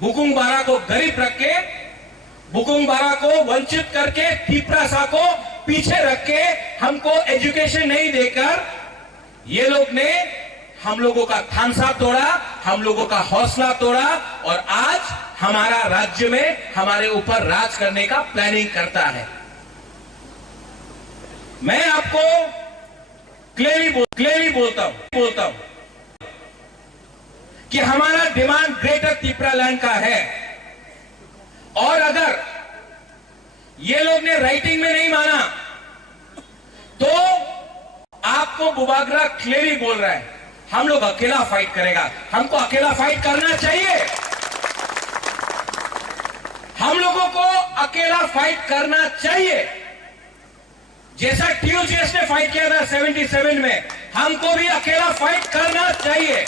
बुकुंग बारा को गरीब रख के, बुकुंग बारा को वंचित करके, तिप्रासा को पीछे रख के, हमको एजुकेशन नहीं देकर ये लोग ने हम लोगों का थानसा तोड़ा, हम लोगों का हौसला तोड़ा और आज हमारा राज्य में हमारे ऊपर राज करने का प्लानिंग करता है। मैं आपको क्लियरली बोलता हूं कि हमारा डिमांड ग्रेटर तिप्रालैंड का है और अगर ये लोग ने राइटिंग में नहीं माना तो आपको बुबागरा क्लियरली बोल रहा है, हम लोग अकेला फाइट करेगा। हमको अकेला फाइट करना चाहिए, हम लोगों को अकेला फाइट करना चाहिए। जैसा टीयूजीएस ने फाइट किया था 77 में, हमको भी अकेला फाइट करना चाहिए।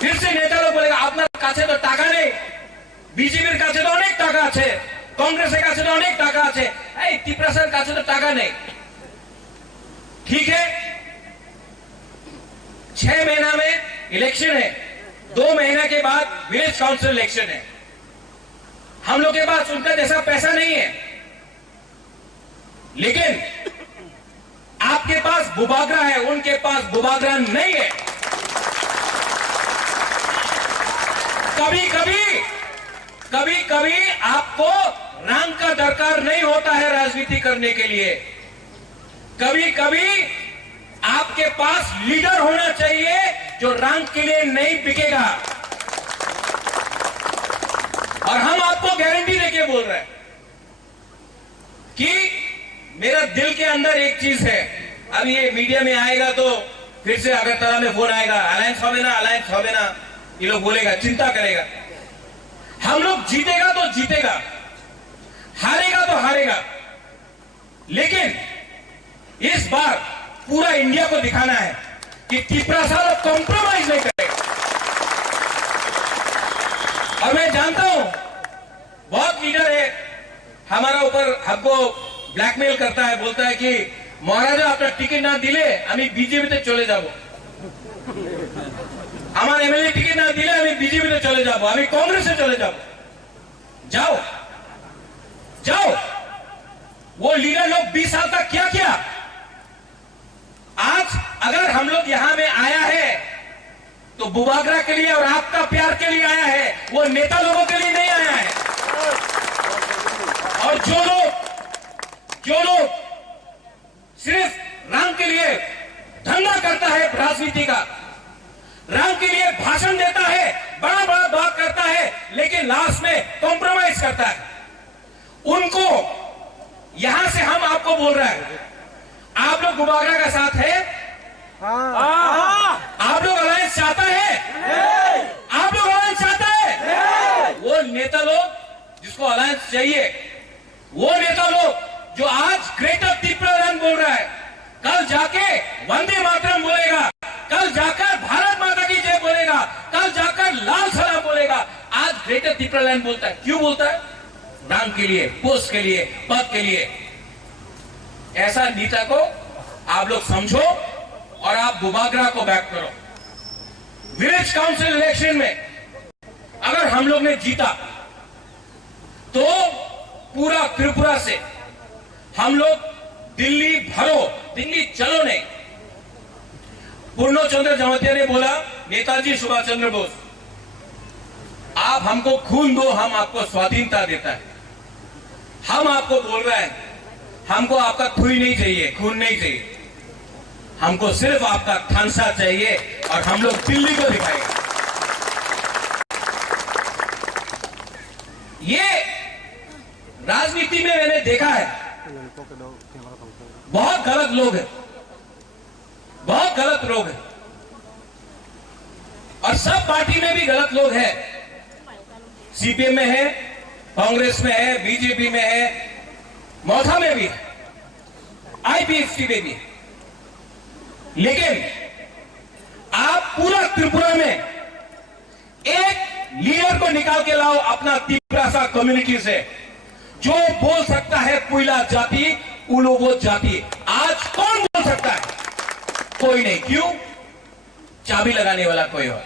फिर से नेता लोग बोलेगा আপনার কাছে তো টাকা নেই, বিজেপির কাছে তো অনেক টাকা আছে, কংগ্রেসের কাছে তো অনেক টাকা আছে, এই তিপ্রাসার কাছে তো টাকা নেই। ठीक है, 6 महीना में इलेक्शन है, 2 महीने के बाद विलेज काउंसिल इलेक्शन है। हम लोग के पास उनका जैसा पैसा नहीं है, लेकिन आपके पास बुबागरा है, उनके पास बुबागरा नहीं है। कभी कभी आपको रंग का दरकार नहीं होता है राजनीति करने के लिए। कभी कभी आपके पास लीडर होना चाहिए जो रंग के लिए नहीं बिकेगा। और हम आपको गारंटी देके बोल रहे हैं कि मेरा दिल के अंदर एक चीज है। अब ये मीडिया में आएगा तो फिर से अगरतला में फोन आएगा, अलायंस होवे ना, ये लोग बोलेगा, चिंता करेगा। हम लोग जीतेगा तो जीतेगा, हारेगा तो हारेगा, लेकिन इस बार पूरा इंडिया को दिखाना है कि तिप्रासा लोग कॉम्प्रोमाइज नहीं करेगा। और मैं जानता हूं बहुत लीडर है हमारा ऊपर, हमको ब्लैकमेल करता है, बोलता है कि महाराजा अपना टिकट ना दिले हमें बीजेपीते चले जाबो, আমার এমএলএ টিকিট না দিলে আমি বিজেপিতে চলে যাব, আমি कांग्रेस चले যাব। जाओ जाओ, वो लीडर लोग 20 साल तक क्या किया। आज अगर हम लोग यहां में आया है तो बुबागरा के लिए और आपका प्यार के लिए आया है, वो नेता लोगों के लिए नहीं आया है। और जो लोग सिर्फ रंग के लिए धंधा करता है, राजनीति का रंग के लिए भाषण देता है, बड़ा बड़ा बात करता है, लेकिन लास्ट में कॉम्प्रोमाइज करता है, उनको यहां से हम आपको बोल रहे हैं, आप लोग बुबागरा का साथ है? आप लोग अलायंस चाहता है? आप लोग अलायंस चाहता है? वो नेता लोग जिसको अलायंस चाहिए, वो नेता लोग जो आज ग्रेटर तिप्रालैंड बोल रहा है, कल जाके वंदे मातरम बोलेगा, कल जाकर भारत माता की जय बोलेगा, कल जाकर लाल सलाम बोलेगा, आज ग्रेटर तिप्रालैंड बोलता है। क्यों बोलता है? रंग के लिए, पोस्ट के लिए, पद के लिए। ऐसा नेता को आप लोग समझो और आप बुबागरा को बैक करो। विलेज काउंसिल इलेक्शन में अगर हम लोग ने जीता तो पूरा त्रिपुरा से हम लोग दिल्ली भरो, दिल्ली चलो नहीं। पूर्णचंद्र जमातिया ने बोला, नेताजी सुभाष चंद्र बोस, आप हमको खून दो, हम आपको स्वाधीनता देता है। हम आपको बोल रहे हैं, हमको आपका खुई नहीं चाहिए, खून नहीं चाहिए, हमको सिर्फ आपका थानसा चाहिए और हम लोग दिल्ली को दिखाएंगे। ये राजनीति में मैंने देखा है, बहुत गलत लोग हैं, बहुत गलत लोग हैं, और सब पार्टी में भी गलत लोग हैं। सीपीएम में है, कांग्रेस में है, बीजेपी में है, मौथा में भी है, आईपीएफटी में भी है। लेकिन आप पूरा त्रिपुरा में एक लीडर को निकाल के लाओ अपना तिप्रासा कम्युनिटी से, जो बोल सकता है पुइला जाति, उलोवो जाति। आज कौन बोल सकता है? कोई नहीं। क्यों? चाबी लगाने वाला कोई और।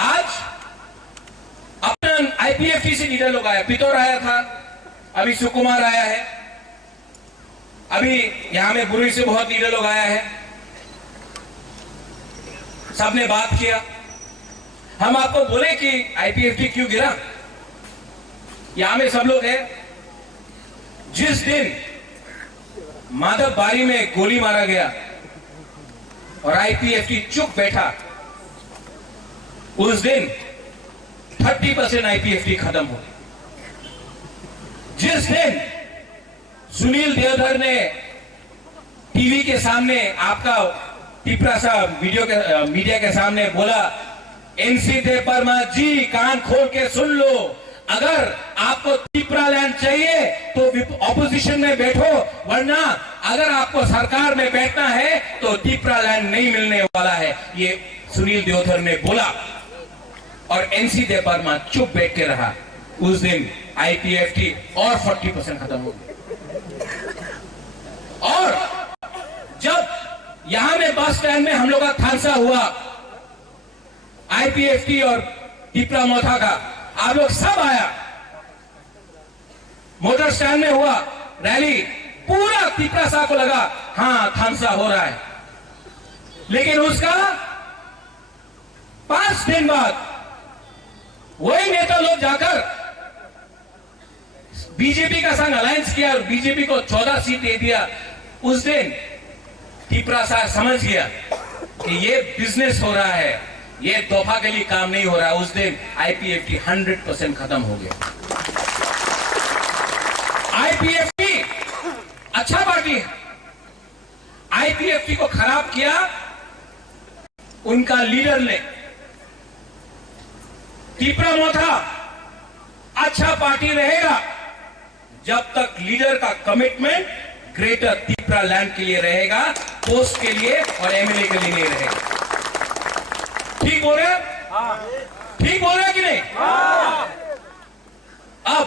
आज आईपीएफटी से लीडर लोग आया, पितौर आया था, अभी सुकुमार आया है, अभी यहां में बुरुई से बहुत लीडर लोग आया है, सबने बात किया। हम आपको बोले कि आईपीएफटी क्यों गिरा, यहां में सब लोग हैं। जिस दिन माधव बारी में गोली मारा गया और आईपीएफटी चुप बैठा, उस दिन 30% आईपीएफटी खत्म हो गई। जिस दिन सुनील देवधर ने टीवी के सामने, आपका टिपरा साहब मीडिया के सामने बोला, एनसी देवबर्मा जी कान खोल के सुन लो, अगर आपको टिपरा लैंड चाहिए तो ऑपोजिशन में बैठो, वरना अगर आपको सरकार में बैठना है तो टिपरा लैंड नहीं मिलने वाला है, ये सुनील देवधर ने बोला। और एनसी देवबर्मा चुप बैठ के रहा। उस दिन आईपीएफटी और 40% खत्म हो गई। और जब यहां में बस स्टैंड में हम लोग का थानसा हुआ आईपीएफटी और टिपरा मोथा का, आप लोग सब आया, मोटर स्टैंड में हुआ रैली, पूरा टिपरा सा को लगा हां थानसा हो रहा है। लेकिन उसका 5 दिन बाद वही नेता लोग जाकर बीजेपी का संग अलायंस किया और बीजेपी को 14 सीट दे दिया। उस दिन टिपरा साहब समझ गया कि ये बिजनेस हो रहा है, ये तोहफा के लिए काम नहीं हो रहा। उस दिन आईपीएफटी 100% खत्म हो गया। आईपीएफटी अच्छा पार्टी है, आईपीएफटी को खराब किया उनका लीडर ने। टिपरा मोथा अच्छा पार्टी रहेगा जब तक लीडर का कमिटमेंट ग्रेटर टिपरा लैंड के लिए रहेगा, पोस्ट के लिए और एमएलए के लिए नहीं रहेगा। ठीक बोल रहे हैं? ठीक बोल रहे हैं कि नहीं? अब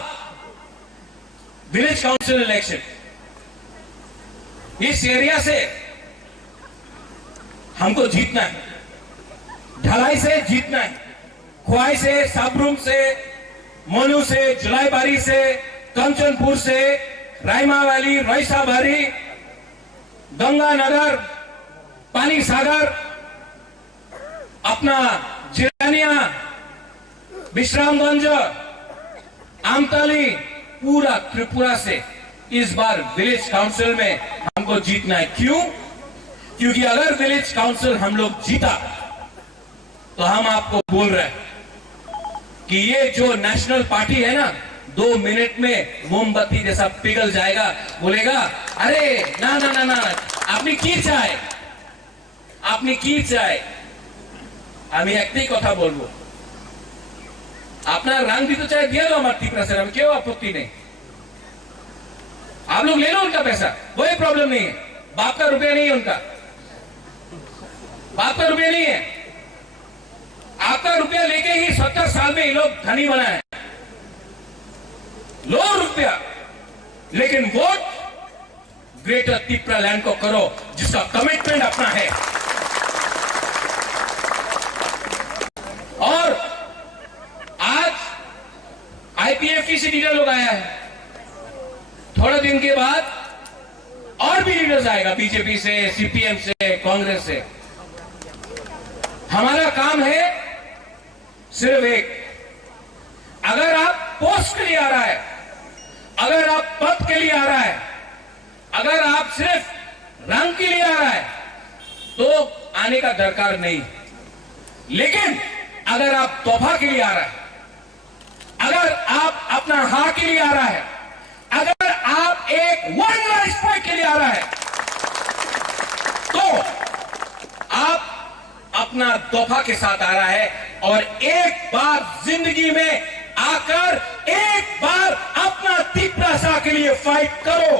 विलेज काउंसिल इलेक्शन, इस एरिया से हमको जीतना है, ढलाई से जीतना है, खुआई से, साबरूम से, मोनू से, जुलाईबारी से, कंचनपुर से, रायमा वैली, रईसा बारी, गंगानगर, पानी सागर, अपना जिरानिया, विश्रामगंज, आमतली, पूरा त्रिपुरा से इस बार विलेज काउंसिल में हमको जीतना है। क्यों? क्योंकि अगर विलेज काउंसिल हम लोग जीता तो हम आपको बोल रहे हैं कि ये जो नेशनल पार्टी है ना, 2 मिनट में मोमबत्ती जैसा पिघल जाएगा, बोलेगा अरे ना ना ना ना আপনি কি চাই, আপনি কি চাই। আমি একটাই কথা বলবো, আপনার রাং দিতে চাই দিয়ে लो আমার टिपरा से, हम क्यों आपत्ति नहीं, आप लोग ले लो उनका पैसा, कोई प्रॉब्लम नहीं है। बाप का रुपया नहीं है उनका, बाप का रुपया नहीं है। आपका रुपया लेके ही 70 साल में ये लोग धनी बना है। लो रुपया, लेकिन वोट ग्रेटर टिपरा लैंड को करो जिसका कमिटमेंट अपना है। और आज आईपीएफटी से लीडर लोग आया है, थोड़े दिन के बाद और भी लीडर्स आएगा, बीजेपी से, सीपीएम से, कांग्रेस से। हमारा काम है सिर्फ एक, अगर आप पोस्ट के लिए आ रहा है, अगर आप पद के लिए आ रहा है, अगर आप सिर्फ रंग के लिए आ रहा है तो आने का दरकार नहीं। लेकिन अगर आप तोहफा के लिए आ रहा है, अगर आप अपना हाँ के लिए आ रहा है, अगर आप एक वन लाइफ फाइट के लिए आ रहा है, तो आप अपना तोहफा के साथ आ रहा है। और एक बार जिंदगी में आकर एक बार अपना टिपरा सा के लिए फाइट करो।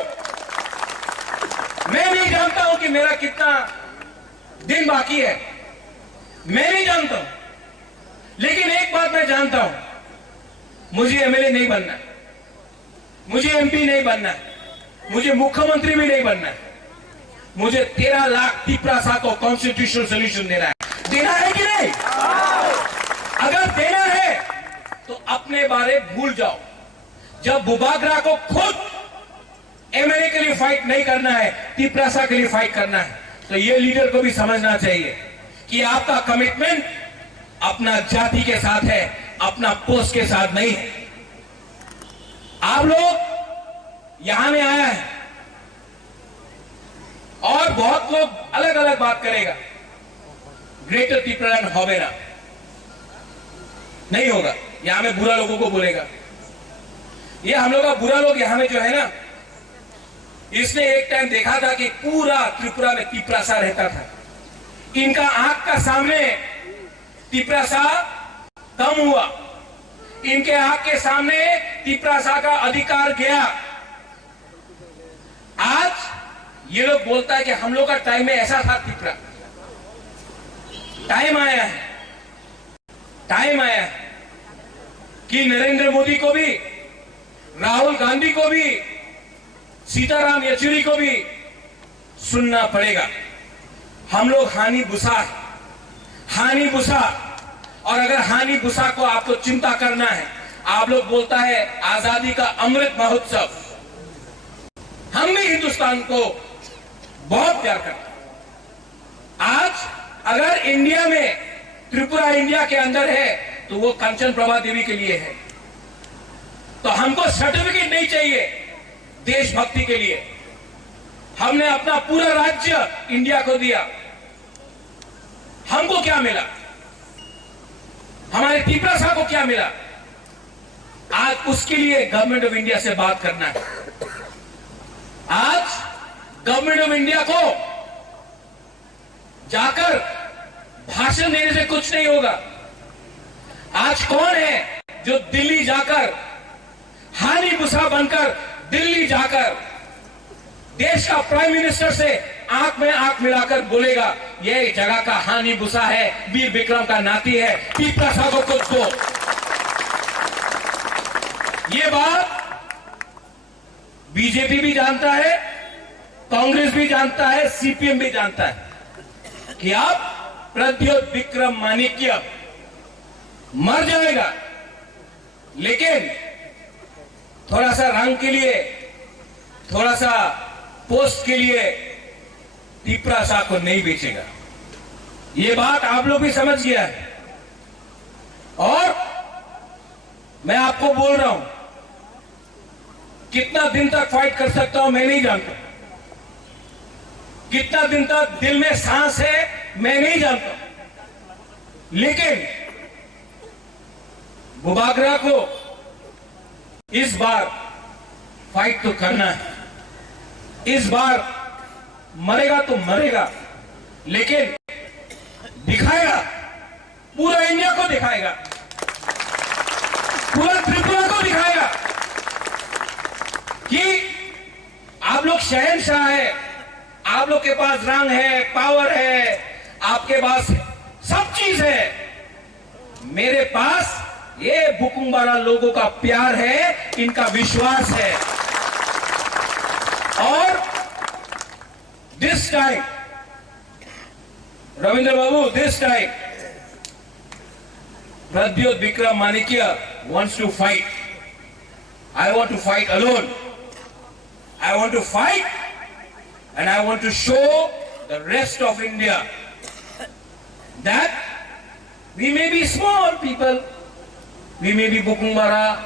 मैं नहीं जानता हूं कि मेरा कितना दिन बाकी है, मैं नहीं जानता हूं, लेकिन एक बात मैं जानता हूं, मुझे एमएलए नहीं बनना, मुझे एमपी नहीं बनना, मुझे मुख्यमंत्री भी नहीं बनना, मुझे 13 लाख टिपरा सा को कॉन्स्टिट्यूशनल सोल्यूशन देना है। देना है कि नहीं? अगर देना है तो अपने बारे भूल जाओ। जब बुबागरा को खुद एमएनए के लिए फाइट नहीं करना है, तिपरासा के लिए फाइट करना है, तो ये लीडर को भी समझना चाहिए कि आपका कमिटमेंट अपना जाति के साथ है, अपना पोस्ट के साथ नहीं है। आप लोग यहां में आया है और बहुत लोग अलग अलग बात करेगा। ग्रेटर तिपरालैंड होवे ना, नहीं होगा। यहां में बुरा लोगों को बोलेगा। ये हम लोग का बुरा लोग यहां में जो है ना, इसने एक टाइम देखा था कि पूरा त्रिपुरा में तिपरासा रहता था। इनका आंख का सामने तिपरासा कम हुआ, इनके आंख के सामने तिपरासा का अधिकार गया। आज ये लोग बोलता है कि हम लोग का टाइम में ऐसा था तिपरा। टाइम आया है, टाइम आया है कि नरेंद्र मोदी को भी, राहुल गांधी को भी, सीताराम येचुरी को भी सुनना पड़ेगा। हम लोग हानि बुसा है, हानि बुसा। और अगर हानि बुसा को आपको चिंता करना है, आप लोग बोलता है आजादी का अमृत महोत्सव, हम भी हिंदुस्तान को बहुत प्यार करते हैं। आज अगर इंडिया में, त्रिपुरा इंडिया के अंदर है, तो वो कंचन प्रभा देवी के लिए है। तो हमको सर्टिफिकेट नहीं चाहिए देशभक्ति के लिए। हमने अपना पूरा राज्य इंडिया को दिया। हमको क्या मिला? हमारे तिपरासा को क्या मिला? आज उसके लिए गवर्नमेंट ऑफ इंडिया से बात करना है। आज गवर्नमेंट ऑफ इंडिया को जाकर भाषण देने से कुछ नहीं होगा। आज कौन है जो दिल्ली जाकर, हानि बुसा बनकर दिल्ली जाकर देश का प्राइम मिनिस्टर से आंख में आंख मिलाकर बोलेगा ये जगह का हानि बुसा है, वीर विक्रम का नाती है, तिपरासा को कुछ दो। ये बात बीजेपी भी जानता है, कांग्रेस भी जानता है, सीपीएम भी जानता है कि आप प्रद्योत विक्रम माणिक्य मर जाएगा, लेकिन थोड़ा सा रंग के लिए, थोड़ा सा पोस्ट के लिए तिपरासा को नहीं बेचेगा। ये बात आप लोग भी समझ गया है। और मैं आपको बोल रहा हूं, कितना दिन तक फाइट कर सकता हूं मैं नहीं जानता, कितना दिन तक दिल में सांस है मैं नहीं जानता, लेकिन बुबागरा को इस बार फाइट तो करना है। इस बार मरेगा तो मरेगा, लेकिन दिखाएगा, पूरा इंडिया को दिखाएगा, पूरा त्रिपुरा को दिखाएगा कि आप लोग शहंशाह है, आप लोग के पास रंग है, पावर है, आपके पास सब चीज है। मेरे पास ये बुकुंबारा लोगों का प्यार है, इनका विश्वास है। और this time Ravindra Babu, this time Pradyot Vikram Manikya wants to fight. I want to fight alone. I want to fight and I want to show the rest of India that we may be small people, we may be Bukumbara,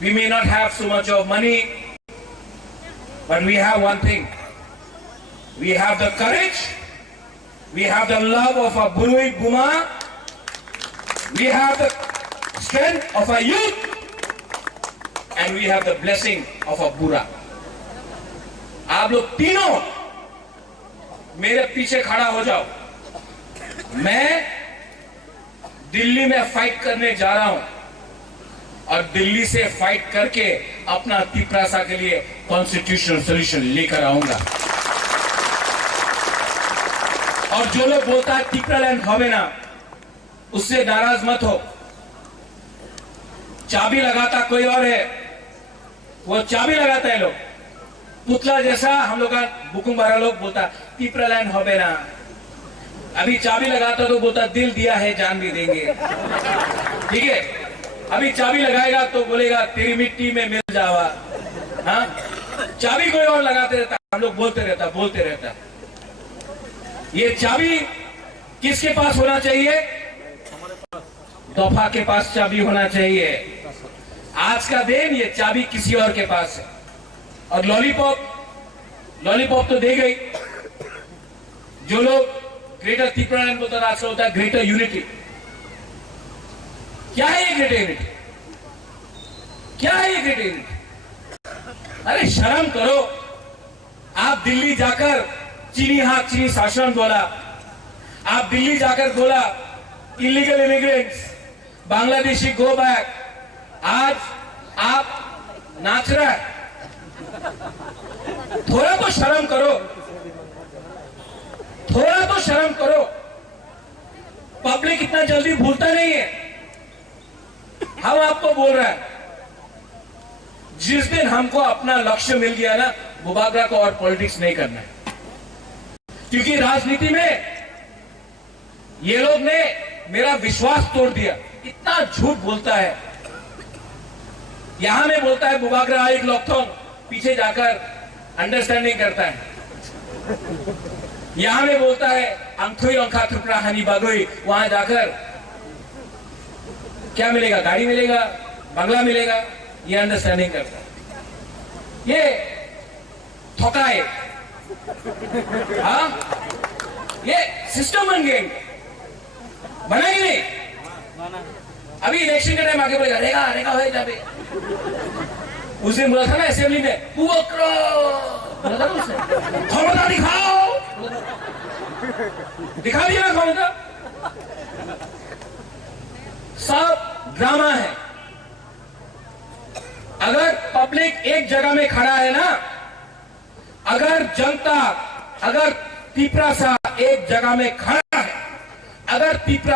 we may not have so much of money, but we have one thing. We have the courage, we have the love of a Buruit Buma, we have the strength of a youth, and we have the blessing of a Bura. आप लोग तीनों मेरे पीछे खड़ा हो जाओ। मैं दिल्ली में फाइट करने जा रहा हूं और दिल्ली से फाइट करके अपना तिपरासा के लिए कॉन्स्टिट्यूशनल सोल्यूशन लेकर आऊंगा। और जो लोग बोलता है तिपरालैंड होवे ना, उससे नाराज मत हो। चाबी लगाता कोई और है, वो चाबी लगाता है लोग। पुतला जैसा हम लोग का बुकुम्बारा लोग बोलता तिपरालैंड होवे ना, अभी चाबी लगाता तो बोलता दिल दिया है जान भी देंगे। ठीक है, अभी चाबी लगाएगा तो बोलेगा तेरी मिट्टी में मिल जावा। हाँ, चाबी कोई और लगाते रहता, हम लोग बोलते रहता। ये चाबी किसके पास होना चाहिए? तोहफा के पास चाबी होना चाहिए। आज का दिन ये चाबी किसी और के पास है। और लॉलीपॉप तो दे गई। जो लोग ग्रेटर त्रिपुरालैंड को तो रास्ता होता है ग्रेटर यूनिटी। क्या है ये ग्रेटर यूनिटी? क्या है ये ग्रेटर यूनिटी? अरे शर्म करो। आप दिल्ली जाकर चीनी शासन बोला, आप दिल्ली जाकर बोला illegal immigrants Bangladeshi go back. आज आप नाच रहा है। थोड़ा तो शर्म करो, थोड़ा तो शर्म करो। पब्लिक इतना जल्दी भूलता नहीं है। हम आपको बोल रहे हैं, जिस दिन हमको अपना लक्ष्य मिल गया ना, मुबागरा को और पॉलिटिक्स नहीं करना है। क्योंकि राजनीति में ये लोग ने मेरा विश्वास तोड़ दिया। इतना झूठ बोलता है। यहां में बोलता है मुबागरा आयोग लॉकथोंग, पीछे जाकर अंडरस्टैंडिंग करता है। यहां में बोलता है अंथोई अंखा थुपरा हनी बागोई, वहां जाकर क्या मिलेगा? गाड़ी मिलेगा, बंगला मिलेगा, ये अंडरस्टैंडिंग करता है। ये थोकाए। हाँ, ये सिस्टम बन गए, बना ही नहीं। अभी इलेक्शन के टाइम आगे बोलेगा रेगा हो जाए। उस दिन बोला था ना असेंबली में, बोला था उसने क्षमता दिखाओ, दिखा दिया ना क्षमता। सब ड्रामा है। अगर पब्लिक एक जगह में खड़ा है ना, अगर जनता, अगर तिपरा सा एक जगह में खड़ा है, अगर तिपरा